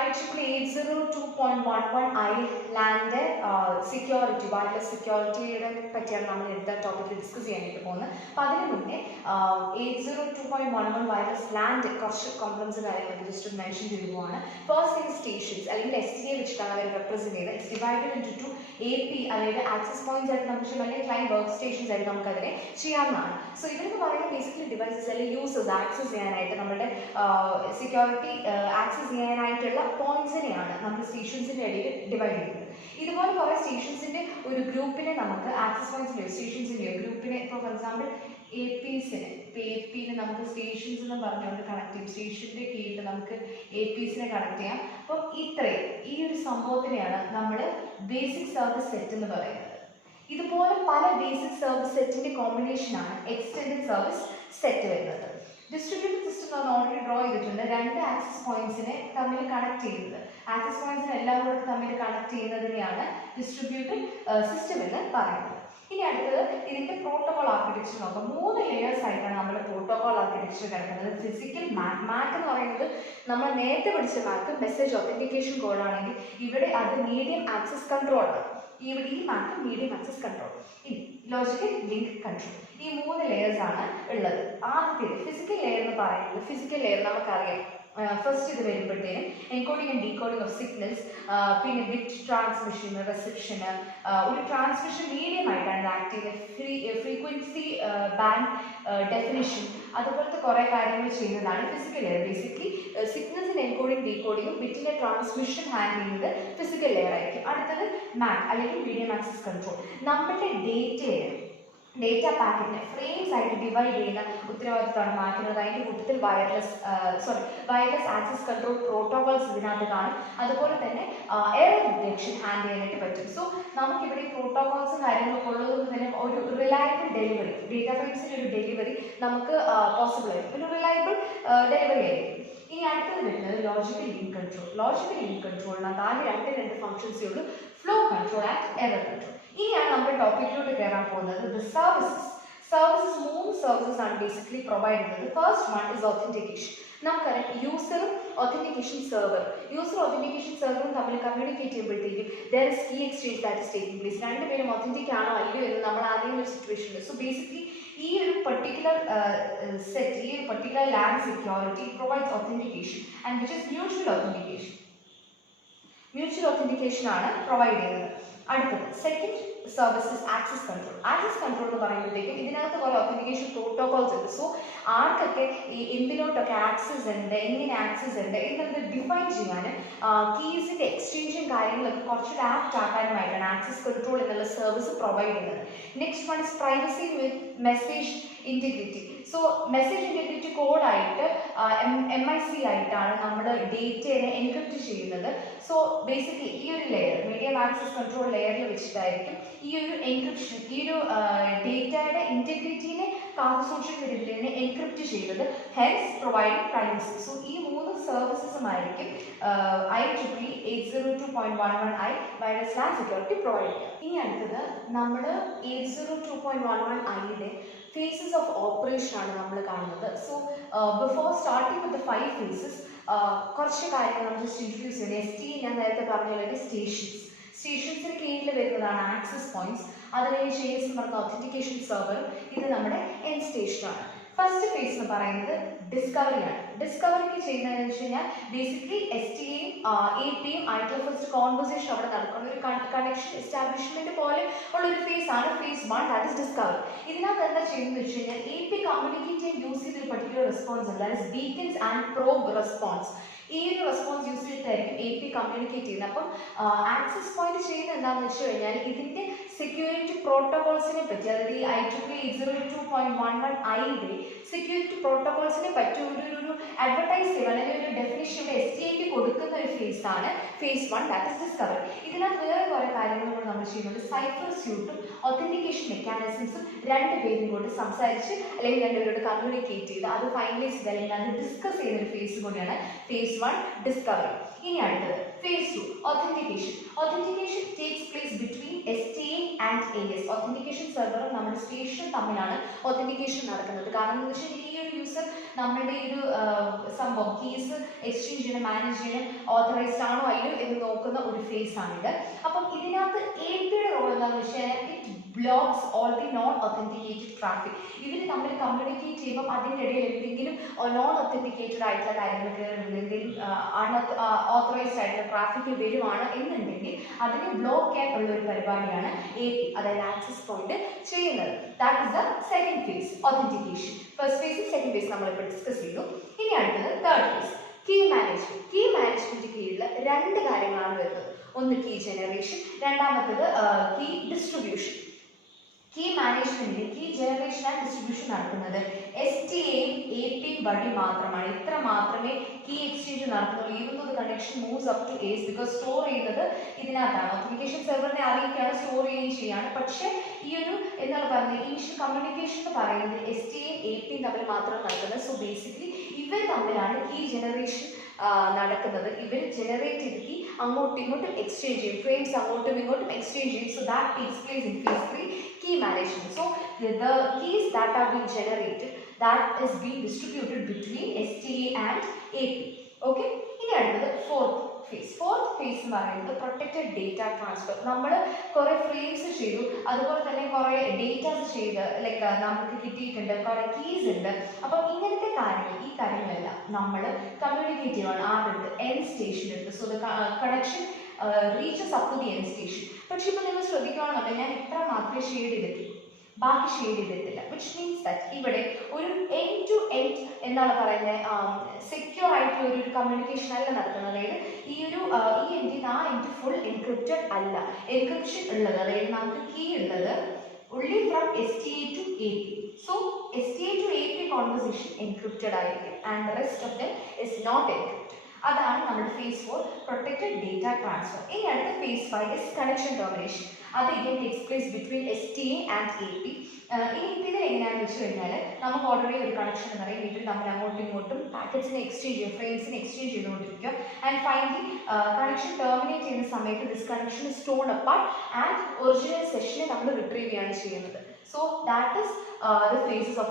IEEE 802.11i LAN security, wireless security പറ്റിയാണ് നമ്മൾ എടുത്ത ടോപ്പിക്കിൽ ഡിസ്കസ് ചെയ്യാനായിട്ട് പോകുന്നത്. അപ്പോൾ അതിന് മുന്നേ 802.11 വയർലെസ് LAN കുറച്ച് കോംപ്ലക്സ് കാര്യങ്ങളൊക്കെ ജസ്റ്റ് മെൻഷൻ ചെയ്തു പോവാണ്. ഫസ്റ്റ് തിങ് സ്റ്റേഷൻസ് അല്ലെങ്കിൽ STA വെച്ചിട്ടാണ് അവർ റെപ്രസെന്റ് ചെയ്യുന്നത്. It's divided into two AP അതായത് ആക്സസ് പോയിന്റ്സ് ആയിട്ട് നമുക്ക് അല്ലെങ്കിൽ ക്ലയന്റ് വർക്ക് സ്റ്റേഷൻസ് ആയിട്ട് നമുക്ക് അതിനെ ചെയ്യാവുന്നതാണ്. സോ ഇവരെന്ന് പറയുന്നത് ബേസിക്കലി ഡിവൈസസ് അല്ലെങ്കിൽ യൂസേഴ്സ് ആക്സസ് ചെയ്യാനായിട്ട് നമ്മുടെ സെക്യൂരിറ്റി ആക്സസ് ചെയ്യാനായിട്ടുള്ള പോയിന്റ്സിനെയാണ് നമ്മൾ സ്റ്റേഷൻസിന്റെ ഇടയിൽ ഡിവൈഡ് ചെയ്യുന്നത്. ഇതുപോലെ കുറേ സ്റ്റേഷൻസിന്റെ ഒരു ഗ്രൂപ്പിനെ നമുക്ക് ആക്സസ് പോയിന്റ്സിന്റെയോ സ്റ്റേഷൻസിന്റെയോ ഗ്രൂപ്പിനെ ഇപ്പോൾ ഫോർ എക്സാമ്പിൾ APസിനെ നമുക്ക് സ്റ്റേഷൻസ് എന്ന് പറഞ്ഞുകൊണ്ട് കണക്ട് ചെയ്യും. സ്റ്റേഷന്റെ കീഴിൽ നമുക്ക് APസിനെ കണക്ട് ചെയ്യാം. അപ്പം ഈ ഒരു സംഭവത്തിനെയാണ് നമ്മൾ ബേസിക് സർവീസ് സെറ്റ് എന്ന് പറയുന്നത്. ഇതുപോലെ പല ബേസിക് സർവീസ് സെറ്റിന്റെ കോമ്പിനേഷനാണ് എക്സ്റ്റെൻഡഡ് സർവീസ് സെറ്റ് വരുന്നത്. ഡിസ്ട്രിബ്യൂട്ടഡ് സിസ്റ്റം നമ്മൾ ഓൾറെഡി ഡ്രോ ചെയ്തിട്ടുണ്ട്. രണ്ട് ആക്സസ് പോയിന്റ്സിനെ തമ്മിൽ കണക്ട് ചെയ്യുന്നത്, ആക്സസ് പോയിന്റ്സിനെ എല്ലാം കൂടെ തമ്മിൽ കണക്ട് ചെയ്യുന്നതിനെയാണ് ഡിസ്ട്രിബ്യൂട്ടഡ് സിസ്റ്റം എന്ന് പറയുന്നത്. ഇനി അടുത്തത് ഇതിന്റെ പ്രോട്ടോകോൾ ആർക്കിടെക്ചർ നോക്കാം. 3 ലെയേഴ്സ് ആയിട്ടാണ് നമ്മുടെ പ്രോട്ടോകോൾ ആർക്കിടെക്ചർ കിടക്കുന്നത്. ഫിസിക്കൽ മാക് എന്ന് പറയുന്നത് നമ്മൾ നേരത്തെ പഠിച്ച മാക്ക് മെസ്സേജ് ഒത്തന്റിക്കേഷൻ കോഡ് ആണെങ്കിൽ ഇവിടെ അത് മീഡിയം ആക്സസ് കൺട്രോൾ ആണ്. ഇവിടെ ഈ മാക്ക് മീഡിയം ആക്സസ് കൺട്രോൾ, ഇനി ലോജിക്കൽ ലിങ്ക് കൺട്രോൾ, ഈ 3 ലെയേഴ്സ് ആണ് ഉള്ളത്. ആദ്യത്തെ ഫിസിക്കൽ ലെയർ എന്ന് പറയുന്നത്, ഫിസിക്കൽ ലെയർ നമുക്കറിയാം ഫസ്റ്റ് ഇത് വരുമ്പോഴത്തേനും encoding and decoding of signals, പിന്നെ ബിറ്റ് ട്രാൻസ്മിഷൻ, റിസപ്ഷന്, ഒരു ട്രാൻസ്മിഷൻ മീഡിയം ആയിട്ടാണ് ആക്ട് ചെയ്യുന്നത്, ഫ്രീക്വൻസി ബാൻഡ് ഡെഫിനിഷൻ, അതുപോലത്തെ കുറേ കാര്യങ്ങൾ ചെയ്യുന്നതാണ് ഫിസിക്കൽ ലെയർ. ബേസിക്കലി സിഗ്നൽസിന്റെ എൻകോഡിങ് ഡീകോഡിങ്ങും ബിറ്റിന്റെ ട്രാൻസ്മിഷൻ ഹാൻഡിൽ ചെയ്യുന്നത് ഫിസിക്കൽ ലെയർ ആയിരിക്കും. അടുത്തത് മാക് അല്ലെങ്കിൽ മീഡിയം ആക്സസ് കൺട്രോൾ. നമ്മുടെ ഡേറ്റ പാക്കറ്റിനെ ഫ്രെയിംസ് ആയിട്ട് ഡിവൈഡ് ചെയ്യുന്ന ഉത്തരവാദിത്തമാണ് മാക്കിനുള്ളത്. അതിൻ്റെ കൂട്ടത്തിൽ വയർലെസ് ആക്സസ് കൺട്രോൾ പ്രോട്ടോകോൾസ് ഇതിനകത്ത് കാണും. അതുപോലെ തന്നെ എറർ ഡിറ്റക്ഷൻ ഹാൻഡിൽ ചെയ്യാനായിട്ട് പറ്റും. സോ നമുക്കിവിടെ പ്രോട്ടോകോൾസും കാര്യങ്ങളൊക്കെ ഉള്ളതുകൊണ്ട് തന്നെ ഒരു റിലയബിൾ ഡെലിവറി, ഡേറ്റ ഫ്രെയിംസിൻ്റെ ഒരു ഡെലിവറി നമുക്ക് പോസിബിൾ ആയിരിക്കും, ഒരു റിലയബിൾ ഡെലിവറി ആയിരിക്കും. ഇനി അടുത്തത് വരുന്നത് logical link control. Logical link കൺട്രോളിനകത്ത് ആകെ രണ്ട് ഫംഗ്ഷൻസേ ഉള്ളൂ, flow control and error control. ഇനിയാണ് നമ്മുടെ ടോപ്പിക്കിലോട്ട് കയറാൻ പോകുന്നത്. ദ സർവീസസ് 3 സർവീസസ് ആണ് ബേസിക്കലി പ്രൊവൈഡ് ചെയ്യുന്നത്. First one is authentication. നമുക്കറിയാം യൂസറും ഒത്തന്റിക്കേഷൻ സെർവർ, യൂസർ ഒത്തന്റിക്കേഷൻ സെർവറും തമ്മിൽ കമ്മ്യൂണിക്കേറ്റ് ചെയ്യുമ്പോഴത്തേക്കും there is key exchange that is taking place. രണ്ടുപേരും ഒത്തന്റിക് ആണോ അല്ലയോ എന്ന് നമ്മൾ അറിയുന്ന ഒരു സിറ്റുവേഷൻ ഉണ്ട്. സോ ബേസിക്കലി ഈ ഒരു പർട്ടിക്കുലർ സെറ്റ്, ഈ ഒരു particular LAN security provides authentication and which is mutual authentication. Mutual authentication ആണ് പ്രൊവൈഡ് ചെയ്യുന്നത്. അടുത്തത് second services access control. Access control എന്ന് പറയുമ്പോഴത്തേക്കും ഇതിനകത്ത് കുറേ ഒത്തന്റിക്കേഷൻ പ്രോട്ടോകോൾസ് ഉണ്ട്. സോ ആർക്കൊക്കെ ഈ എന്തിനോട്ടൊക്കെ ആക്സസ് ഉണ്ട്, എങ്ങനെ ആക്സസ് ഉണ്ട് എന്നത് ഡിഫൈൻ ചെയ്യാനും കീസിന്റെ എക്സ്ചേഞ്ചും കാര്യങ്ങളൊക്കെ കുറച്ചുകൂടെ ആപ്റ്റ് ആക്കാനുമായിട്ടാണ് ആക്സസ് കൺട്രോൾ എന്നുള്ള സർവീസ് പ്രൊവൈഡ് ചെയ്യുന്നത്. Next one is privacy with message integrity. So message integrity കോഡായിട്ട് MIC ആയിട്ടാണ് നമ്മൾ ഡേറ്റയെ എൻക്രിപ്റ്റ് ചെയ്യുന്നത്. സോ ബേസിക്കലി ഈ ഒരു ലെയർ മീഡിയം ആക്സസ് കൺട്രോൾ ലെയറിൽ വെച്ചിട്ടായിരിക്കും ഈ ഒരു എൻക്രിപ്ഷൻ, ഈ ഒരു ഡേറ്റയുടെ ഇന്റഗ്രിറ്റിനെ കാത്തുസൂക്ഷിക്കുന്ന രീതിയിൽ എൻക്രിപ്റ്റ് ചെയ്യുന്നത്, ഹെൻസ് പ്രൊവൈഡിങ് പ്രൈവസി. സോ ഈ 3 സർവീസസുമായിരിക്കും IEEE 802.11i wireless LAN security provide ചെയ്യുക. ഇനി അടുത്തത് നമ്മൾ 802.11iയുടെ phases of operation ആണ് നമ്മൾ കാണുന്നത്. So before starting with 5 phases കുറച്ച് കാര്യങ്ങൾ നമ്മൾ ജസ്റ്റ് ഇൻട്രൊഡ്യൂസ് ചെയ്യുന്നത്. ST ഞാൻ നേരത്തെ പറഞ്ഞ പോലെ സ്റ്റേഷൻസിന് കീഴിൽ വരുന്നതാണ് ആക്സസ് പോയിന്റ്സ്. അത് കഴിഞ്ഞ് CS എന്ന് പറഞ്ഞ ഒത്തന്റിക്കേഷൻ സെർവർ, ഇത് നമ്മുടെ എൻഡ് സ്റ്റേഷനാണ്. ഫസ്റ്റ് ഫേസ് എന്ന് പറയുന്നത് ഡിസ്കവറിയാണ്. ഡിസ്കവറിക്ക് ചെയ്യുന്നതെന്ന് വെച്ച് കഴിഞ്ഞാൽ ബേസിക്കലി STയും APയും ആയിട്ടുള്ള ഫസ്റ്റ് കോൺവെർസേഷൻ അവിടെ നടക്കുന്ന ഒരു കണക്ഷൻ എസ്റ്റാബ്ലിഷ്മെന്റ് പോലെ ഉള്ള ഒരു ഫേസ് ആണ് ഫേസ് 1, ദാറ്റ് ഇസ് ഡിസ്കവറി. ഇതിനകത്ത് എന്താ ചെയ്യുന്നത് വെച്ച് കഴിഞ്ഞാൽ AP കമ്മ്യൂണിക്കേറ്റ് ചെയ്യാൻ യൂസ് ചെയ്ത ഒരു പർട്ടിക്കുലർ റെസ്പോൺസ് ഉണ്ട്, that is beacons and probe response. ഈ ഒരു റെസ്പോൺസ് യൂസ് ചെയ്തിട്ടായിരിക്കും AP കമ്മ്യൂണിക്കേറ്റ് ചെയ്യുന്നത്. അപ്പം ആക്സസ് പോയിന്റ് ചെയ്യുന്നത് എന്താണെന്ന് വെച്ച് കഴിഞ്ഞാൽ ഇതിന്റെ സെക്യൂരിറ്റി പ്രോട്ടോകോൾസിനെ പറ്റി, അതായത് ഈ IEEE 802.11iയുടെ സെക്യൂരിറ്റി പ്രോട്ടോകോൾസിനെ പറ്റി ഒരു അഡ്വർടൈസ് ചെയ്യുക അല്ലെങ്കിൽ ഒരു ഡെഫിനിഷൻ ഇവിടെ STAക്ക് കൊടുക്കുന്ന ഒരു ഫേസ് ആണ് ഫേസ് 1, ദാറ്റ് ഇസ് ഡിസ്കവറി. ഇതിനകത്ത് വേറെ കുറേ കാര്യങ്ങൾ കൂടെ നമ്മൾ ചെയ്യുന്നുണ്ട്. സൈഫർ സ്യൂട്ടും ഒത്തന്റിക്കേഷൻ മെക്കാനിസംസും രണ്ടുപേരും കൊണ്ട് സംസാരിച്ച് അല്ലെങ്കിൽ രണ്ടുപേരോട് കമ്മ്യൂണിക്കേറ്റ് ചെയ്ത് അത് ഫൈനലൈസ് ചെയ്ത് അല്ലെങ്കിൽ അത് ഡിസ്കസ് ചെയ്യുന്ന ഒരു ഫേസ് കൂടിയാണ് ഫേസ് 1 ഡിസ്കവറി. ഇനി അടുത്തത് phase 2 authentication. Authentication takes place between STA and AS. Authentication സെർവറും നമ്മുടെ സ്റ്റേഷനും തമ്മിലാണ് ഒത്തന്റിക്കേഷൻ നടക്കുന്നത്. കാരണം എന്ന് വെച്ചാൽ ഈ ഒരു യൂസർ നമ്മളുടെ ഈ ഒരു സംഭവം കീസ് എക്സ്ചേഞ്ച് ചെയ്യണം, മാനേജ് ചെയ്യണം, ഓതറൈസ്ഡ് ആണോ അല്ലയോ എന്ന് നോക്കുന്ന ഒരു ഫേസ് ആണിത്. അപ്പം ഇതിനകത്ത് APയുടെ റോൾ എന്താണെന്ന് വെച്ച് കഴിഞ്ഞാൽ it blocks all the non authenticated traffic. ഇവർ തമ്മിൽ കമ്മ്യൂണിക്കേറ്റ് ചെയ്യുമ്പോൾ അതിൻ്റെ ഇടയിൽ എന്തെങ്കിലും നോൺ ഒത്തന്റിക്കേറ്റഡ് ആയിട്ടുള്ള കാര്യങ്ങൾ കയറുന്നത്, എന്തെങ്കിലും ഓതറൈസ്ഡ് ആയിട്ടുള്ള ട്രാഫിക് വരുവാണ് എന്നുണ്ടെങ്കിൽ അതിനെ ബ്ലോക്ക് ചെയ്യാനുള്ള ഒരു പരിപാടിയാണ് AP, അതായത് ആക്സസ് പോയിന്റ് ചെയ്യുന്നത്. That is the second phase, authentication. First ഫേസും സെക്കൻഡ് ഫേസ് നമ്മളിപ്പോൾ ഡിസ്കസ് ചെയ്തു. ഇനി അടുത്തത് third phase, key management. Key management കീഴിൽ രണ്ട് കാര്യങ്ങളാണ് വരുന്നത്. ഒന്ന് കീ ജനറേഷൻ, രണ്ടാമത്തേത് കീ ഡിസ്ട്രിബ്യൂഷൻ. കീ മാനേജ്മെന്റിൽ കീ ജനറേഷൻ ആൻഡ് ഡിസ്ട്രിബ്യൂഷൻ നടക്കുന്നത് STAയും APയും വഴി മാത്രമാണ്. ഇത്ര മാത്രമേ കീ എക്സ്ചേഞ്ച് നടക്കുന്നുള്ളൂ. Even though the connection moves up to ACE, because store ചെയ്യുന്നത് ഇതിനകത്താണ്. ഒത്തന്റിക്കേഷൻ സെർവറിനെ അറിയിക്കുകയാണ്, സ്റ്റോർ ചെയ്യുകയും ചെയ്യാണ്. പക്ഷേ ഈ ഒരു എന്താണ് പറയുന്നത്, ഇനിഷ്യൽ കമ്മ്യൂണിക്കേഷൻ എന്ന് പറയുന്നത് STAയും APയും തമ്മിൽ മാത്രം നടക്കുന്നത്. സോ ബേസിക്കലി ഇവർ തമ്മിലാണ് കീ ജനറേഷൻ നടക്കുന്നത്. ഇവർ ജനറേറ്റ് ചെയ്ത് കീ അങ്ങോട്ടും ഇങ്ങോട്ടും എക്സ്ചേഞ്ച് ചെയ്യും, ഫ്രെയിംസ് അങ്ങോട്ടും ഇങ്ങോട്ടും എക്സ്ചേഞ്ച് ചെയ്യും. So that takes place in phase 3, key management. So the keys that are being generated, that is being distributed between STA and AP. Okay, ഇനി അടുത്തത് ഫോർത്ത് ഫേസ്. ഫോർത്ത് ഫേസ് എന്ന് പറയുന്നത് protected data transfer. നമ്മൾ കുറേ frames ചെയ്തു, അതുപോലെ തന്നെ കുറേ ഡേറ്റാസ് ചെയ്ത് ലൈക്ക് നമുക്ക് കിട്ടിയിട്ടുണ്ട്, കുറേ കീസ് ഉണ്ട്. അപ്പം ഇങ്ങനത്തെ കാര്യങ്ങൾ, ഈ കാര്യങ്ങളെല്ലാം നമ്മൾ കമ്മ്യൂണിക്കേറ്റ് ചെയ്യുവാണ് ആരുടെ എൻ സ്റ്റേഷനെടുത്ത്. So the connection reaches up to the end station. പക്ഷേ ഇപ്പോൾ നിങ്ങൾ ശ്രദ്ധിക്കുകയാണെന്നുണ്ടെങ്കിൽ ഞാൻ ഇത്ര മാത്രമേ ഷെയ്ഡ് ചെയ്തിട്ടുള്ളൂ, ബാക്കി ഷെയ്ഡ് ചെയ്തിട്ടില്ല. വിച്ച് മീൻസ് ദാറ്റ് ഇവിടെ ഒരു എൻഡ് ടു എൻഡ് എന്താണ് പറയുന്നത്, സെക്യൂർ ആയിട്ടുള്ള ഒരു കമ്മ്യൂണിക്കേഷൻ അല്ല നടക്കുന്നത്. അതായത് ഈ എൻഡിൽ ആ എൻഡ് ഫുൾ എൻക്രിപ്റ്റഡ് അല്ല. എൻക്രിപ്ഷൻ ഉള്ളത്, അതായത് നമുക്ക് കീ ഉള്ളത് only from STA to AP. So STA to AP conversation encrypted ആയിരിക്കും and the rest of them is not encrypted. അതാണ് നമ്മുടെ phase 4 protected data transfer. ഇനി അടുത്ത phase 5 is connection termination. അത് again takes place between STA and AP. ഇനി ഇതിൽ എങ്ങനെയാണെന്ന് വെച്ച് കഴിഞ്ഞാൽ നമുക്ക് ഓൾറെഡി ഒരു കണക്ഷൻ എന്ന് പറയും, ഇതിൽ നമ്മൾ അങ്ങോട്ടും ഇങ്ങോട്ടും പാക്കറ്റ്സിനെ എക്സ്ചേഞ്ച് ചെയ്യും, ഫ്രെയിംസിനെ എക്സ്ചേഞ്ച് ചെയ്തുകൊണ്ടിരിക്കുക. ആൻഡ് ഫൈനലി കണക്ഷൻ ടെർമിനേറ്റ് ചെയ്യുന്ന സമയത്ത് this connection is torn apart and original സെഷനെ നമ്മൾ റിട്രീവ് ചെയ്യാണ് ചെയ്യുന്നത്. So that is the phases of